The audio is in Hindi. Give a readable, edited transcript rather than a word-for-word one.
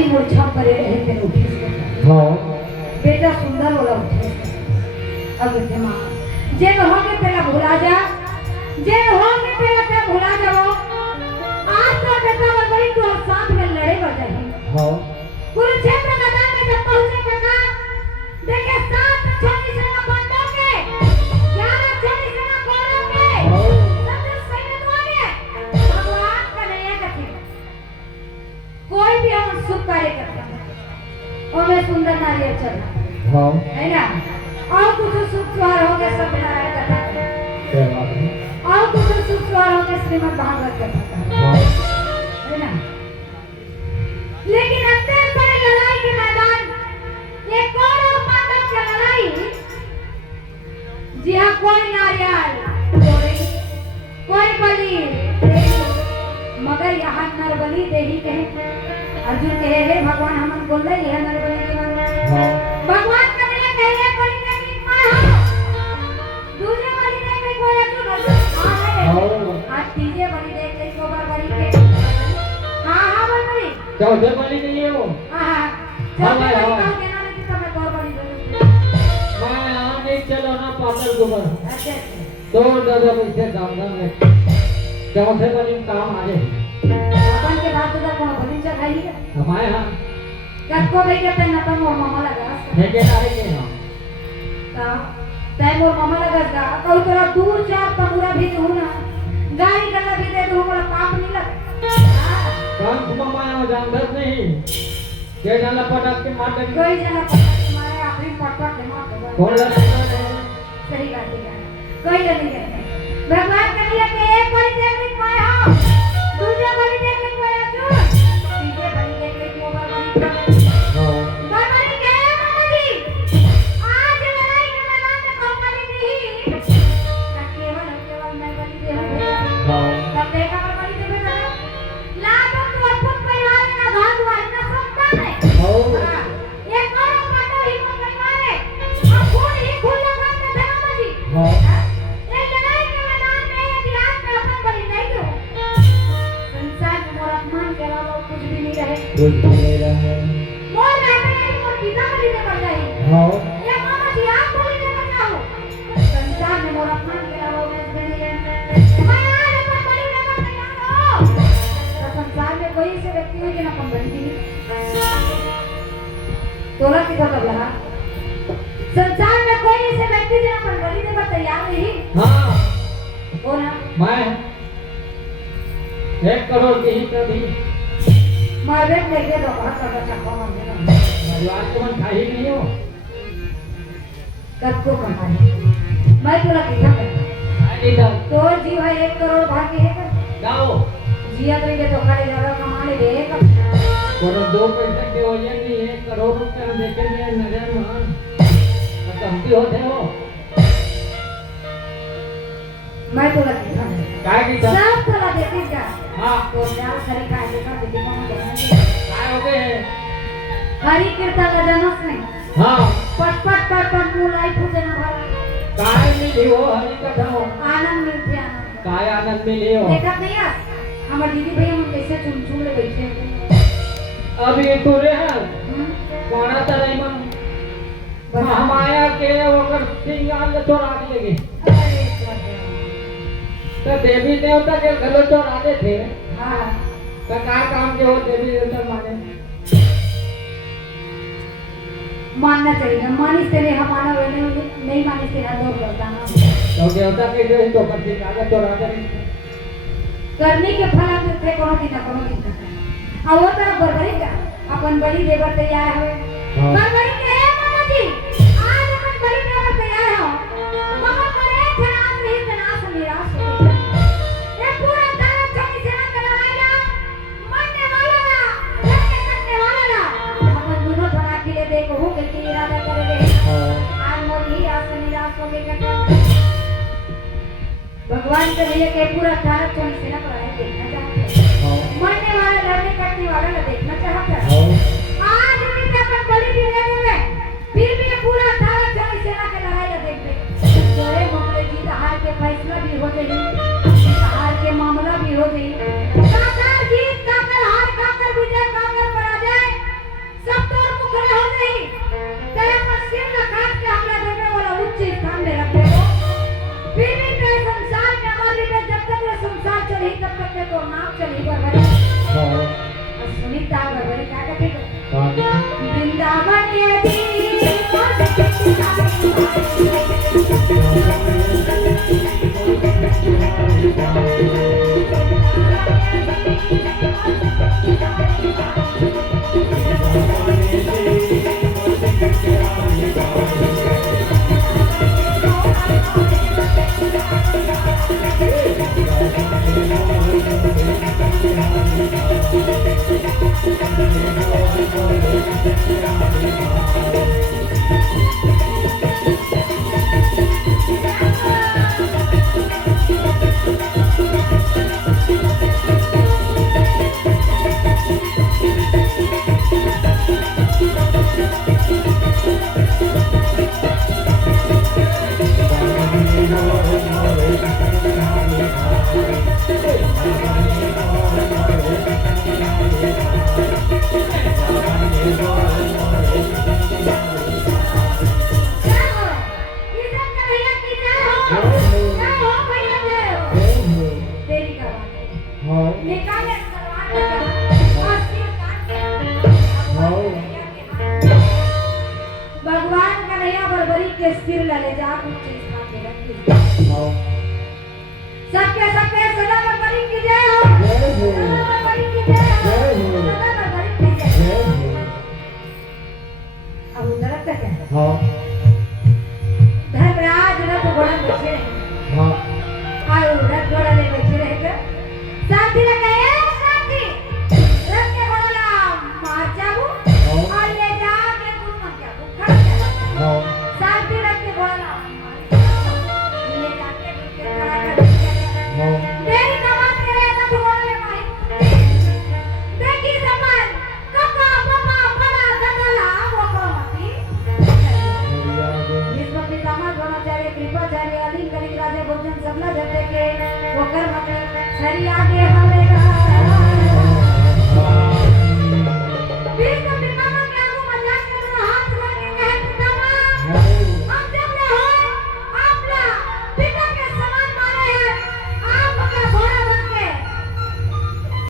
कई मूर्छा परे रहे थे उठी से हाँ बेटा सुंदर बोला उठे अब उठे माँ जे होंगे पहला भुला जा जे होंगे पहला क्या भुला जाओ आज तो बेटा बड़ी तू साथ में लड़े बजाई हाँ कुरुक्षेत्र मैदान में जब पहुंचे बेटा देखे 7 छोटी सेना पांडवों के 11 छोटी सेना कौरवों के सब सैनिकों के भगवान का नहीं कथे कोई भी हम शुभ कार्य करता है और मैं सुंदर नारी अच्छा हाँ है ना और कुछ शुभ त्योहार हो गए सत्यनारायण कथा क्या बात है और कुछ शुभ त्योहार हो गए श्रीमद् भागवत कथा हाँ है ना लेकिन अत्यंत बड़े लड़ाई के मैदान ये कौरव पांडव की लड़ाई जी हाँ कोई नारियल कोई बलि मगर यहाँ नरबली देही कहे अर्जुन कहे हे भगवान हम बोल रहे यह नरबली की बात भगवान कहे कहे बलि देवी मां दूसरे बलि देवी कोई अर्जुन हां आज तीसरे बलि देवी को बलि के हां बोल बलि चौथे वाली नहीं है वो हां भाई, हाँ। कहना नहीं तो मैं और बलि दूं मैं यहाँ नहीं चलो ना पागल गोबर अच्छा तोड़ दे इसे दामदाम में चौथे वाली में काम आ जाए अपन के बाद तो कौन बलि चढ़ाई है हमारे यहाँ कब भाई कहते हैं ना तो मोर मामा लगा ठेके डाले के हम का तय मोर मामा लगा का कहू तोरा दूर चार तमुरा भी दू ना गाड़ी गला भी दे दू मोरा पाप नहीं लगे कौन मामा यहाँ जानता नहीं ये डाला पटक के मार दे कोई जना मारे आखिरी पटपट के मार दे कौन लगा सही बात है कोई नहीं कहते भगवान के लिए कि एक बलि देवी मैं हूं दूसरे बलि देवी मैं अर्जुन तीसरे बलि देवी को बलि हाँ बलि के मामा जी आज लड़ाई के मैदान में कौन बलि नहीं केवल मैं बलि दे हूं हाँ तब देखा मैं बलि देवे ना लाखों तो अद्भुत परिवार का भाग हुआ इतना संतान है हाँ ये कौन पांडव ही को परिवार है और खून ही खून लगा के धर्म जी हाँ ये लड़ाई के मैदान में इतिहास में अपन बलि नहीं दो संसार में मोर अपमान के अलावा कुछ भी नहीं रहे कुछ नहीं रहा मोर रहते हैं मोर पिता बलि दे मर जाए हाँ ये मामा जी आप बलि दे मर जाओ संसार में मोर अपमान के अलावा कुछ भी नहीं है मैं आज अपन बलि दे मर तैयार हो तो संसार में कोई ऐसे व्यक्ति है जिन्हें अपन बलि दी तोला किधर कब लगा संसार में कोई ऐसे व्यक्ति जिन्हें अपन बलि दे मर तैयार नहीं हाँ कौन है मैं 1 करोड़ की ही कभी मारे लेके दो बाहर का चक्का मार देना परिवार को मन खाई नहीं हो कब को कमाई मैं तोला कितना करता नहीं था तो जीव है 1 करोड़ भाग्य है कर जाओ जिया करेंगे तो खड़े ज्यादा कमा ले रे कर कोनो 2 पैसे के हो जाएंगे 1 करोड़ रुपया देखेंगे नजर मान कमती होते हो मैं तोला कितना काय की था सब तोला देती का हां तो क्या खरी का देखा दीदी को कहना काय हो गए हरि कीर्तन का जनस नहीं हां पट पट पट पट मुलाई फूटे ना भरा काय मिली हो हरि कथा हो आनंद मिलते आनंद काय आनंद मिली हो देखा नहीं है हमारे दीदी भैया हम कैसे चुन चुन ले बैठे हैं अभी तोरे हैं कोना तरह में महामाया के ओकर सिंगार ले तोड़ा दिएगे अरे तो देवी देवता के गलो चोराते थे हां तो क्या काम के हो देवी देवता माने मानना चाहिए मानिस तेरे हम माना वे नहीं मानिस तेरा दो करता ना तो देवता के जो तो पति कागज चोराते करने के फल आप थे कोनो दिन आ वो तरह बरबरी का अपन बलि देवर तैयार है बरबरी के है मामा जी आज अपन बलि देवर तैयार हो मामा करे खराब नहीं तना से निराश हो ये पूरा तारा चौकी सेना का लड़ाई मरने वाला ना लड़के कटने वाला ना अपन दोनों थोड़ा अकेले देखो हो के इरादा करेंगे आज मोर ही आस निराश हो गए भगवान के लिए के पूरा तारा चौकी सेना पर आए देखना चाहते हैं मरने वाला लड़ने कटने वाला ना देखना चाहता है आज भी अपन बलि भी दे देंगे फिर भी ये पूरा तारा चौकी सेना के लड़ाई ना देख ले तो ये मामले जीत हार के फैसला भी हो जाए हार के मामला भी हो जाए काकर जीत काकर हार काकर विजय काकर पराजय क्या कहते हैं? कौन? वृंदावन के भगवान कन्हैया बरबरी के सिर ले जा कुछ स्थान में रख सबके सबके सदा बरबरी की जय हो, सदा बरबरी की जय हो, सदा बरबरी की जय हो। अब उधर तक है धर्मराज रथ घोड़ा बैठे रहे आयो रथ घोड़ा ले बैठे रहे साथी लगे साथी रथ के घोड़ा ला मार जाऊ और ले जाके तुम मत जाओ खड़ा साथी रथ के घोड़ा ला ले जाके खड़ा कर तेरी कमाल तेरे रथ घोड़ा ले माही देखी समान कका बमा बड़ा गदला वो कमती जिसको पितामह द्रोणाचार्य कृपाचार्य आदि कलिंग राजे भोजन सबला जते के वो कर मते सरी आगे